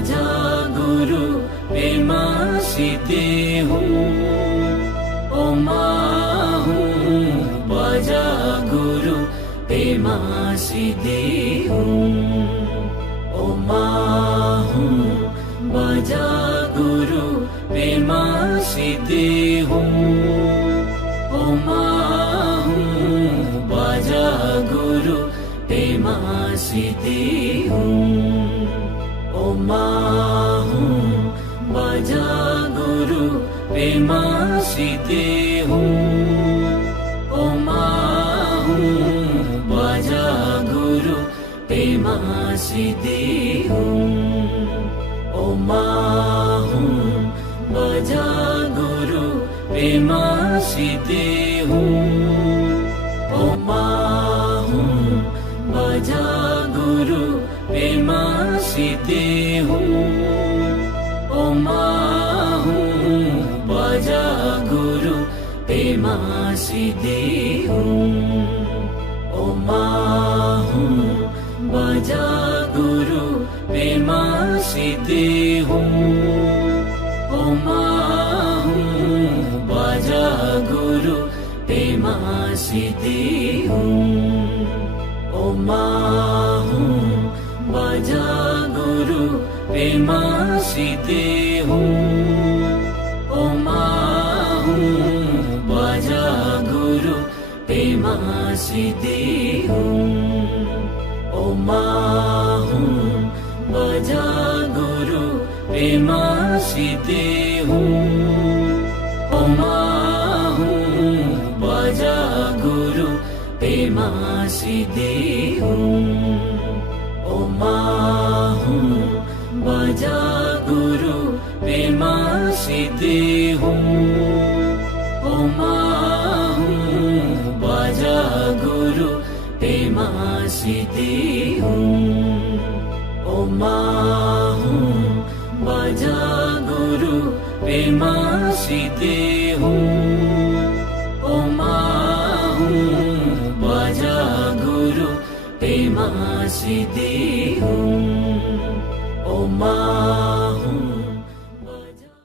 बजा गुरु पेमा सीते हूँ। ओ माँ हूँ बजा गुरु पेमा सीते हूँ। ओ माँ हूँ बजा गुरु पेमा सीते हूँ। ओ माँ हूँ बजा गुरु पेमा सीते हूँ। ओ माँ हूँ बजा गुरु पेमा सीते हूँ। ओ माँ हूँ बजा गुरु पेमा सीते हूँ। ओ माँ हूँ बजा गुरु पेमा सीते हूँ। ओ माँ हूँ बजा गुरु पेमा सीते हूँ। ओ माँ हूँ बजा गुरु पेमा सीते हूँ। ओ माँ हूँ बजा गुरु पेमा सीते हूँ। ओ माँ हूँ बजा गुरु पेमा सीते हूँ। ओ माँ हूँ बजा गुरु पेमा सीते हूँ। ओ माँ हूँ बजा गुरु पेमा सीते हूँ। ओ माँ हूँ बजा गुरु पेमा सीते हूँ। ओ माँ हूँ बजा गुरु पेमा सीते हूँ। ओ माँ हूँ बजा गुरु पेमा सीते हूँ। ओ माँ हूँ बजा गुरु पेमा सीते हूँ। ओ माँ हूँ बजा गुरु पेमा सीते हूँ। ओ माँ हूँ बजा गुरु पेमा सीते हूँ। ओ माँ